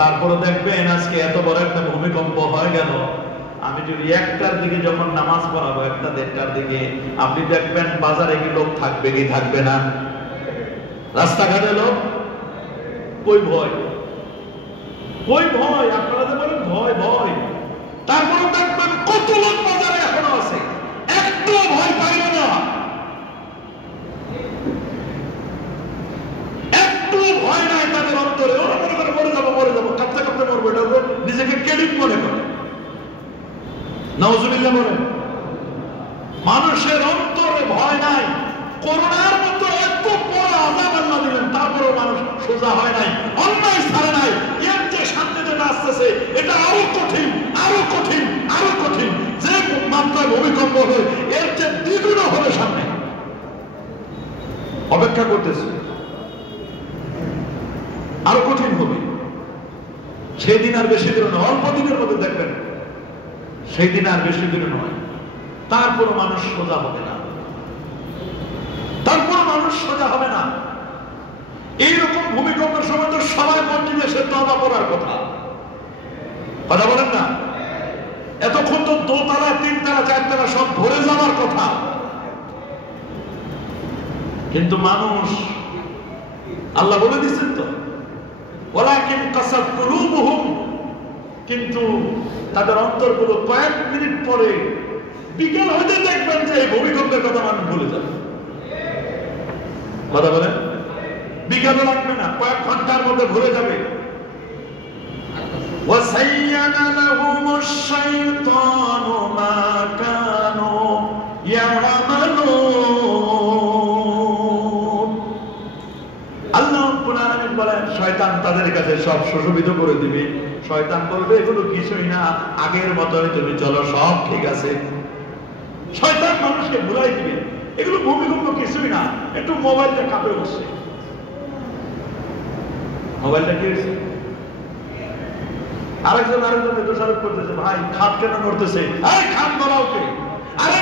তারপরে দেখবেন আজকে এত বড় একটা ভূমিকম্প হয়ে গেল, আমি যদি 1টার দিকে যখন নামাজ পড়াবো, 1টা 1:30টার দিকে, আপনি দেখবেন বাজারে কি লোক থাকবে কি থাকবে না? রাস্তাঘাটে লোক, কই ভয়, কই ভয়? আপনারা তো বলেন ভয় ভয়, তারপরে দেখবেন কত লোক বাজারে এখনো আছে, একটু ভয় পাইল না, একটু ভয় নাই তাদের অন্তরে। ওরা মনে করে মরে যাবো মরে যাবো, কাঁপতে কাঁপতে মরবো, এটা নিজেকে ক্রেডিট মনে করে। নাউজুবিল্লাহ বলেন। মানুষের অন্তরে ভয় নাই। করোনার মতো এত বড় আযাব আল্লাহ দিলেন, তারপরেও মানুষ সোজা হয় নাই, অন্যায় ছাড়ে নাই। এর যে সামনে যেটা আসতেছে এটা আরো কঠিন, আরো কঠিন, আরো কঠিন। যে মাত্রায় ভূমিকম্প হবে এর যে দ্বিগুণ হবে সামনে, অপেক্ষা করতেছে, আরো কঠিন হবে। সেদিন আর বেশি দূরে নয়, অল্প দিনের মধ্যে দেখবেন, সেই দিন আর বেশি দূরে নয়। তারপর মানুষ সোজা হবে না, তারপর মানুষ সোজা হবে না। এইরকম ভূমিকম্পের সময় তো সবাই মসজিদে এসে তওবা করার কথা, কথা বলেন না? এতক্ষণ তো 2তলা 3তলা 4তলা সব ভরে যাওয়ার কথা, কিন্তু মানুষ, আল্লাহ বলে দিচ্ছেন তো, ওয়ালাকিন কাসাত কুলুবুহুম, কিন্তু তাদের অন্তরগুলো কয়েক মিনিট পরে, বিকেল হতে দেখবেন যে এই ভূমিকম্পের কথা মানুষ ভুলে যাবে। কথা বলেন, বিকেল লাগবে না, কয়েক ঘন্টার মধ্যে ভুলে যাবে। وَزَيَّنَ لَهُمُ الشَّيْطَانُ مَا كَانُوا يَعْمَلُونَ। আল্লাহ রাব্বুল আলামিন বলেন, শয়তান তাদের কাছে সব সুশোভিত করে দিবে। শয়তান বলবে এগুলো কিছুই না, আগের মতই তুমি চলো, সব ঠিক আছে। শয়তান মানুষকে ভুলাই দিবে, এগুলো ভূমিকম্প কিছুই না, একটু মোবাইলটা কাঁপে বসছে। মোবাইলটা কি হয়েছে? আরেকজন দোষারোপ করতেছে, ভাই খাপ কেন নড়তেছে? আরে খাপ ধরাও কে? আরে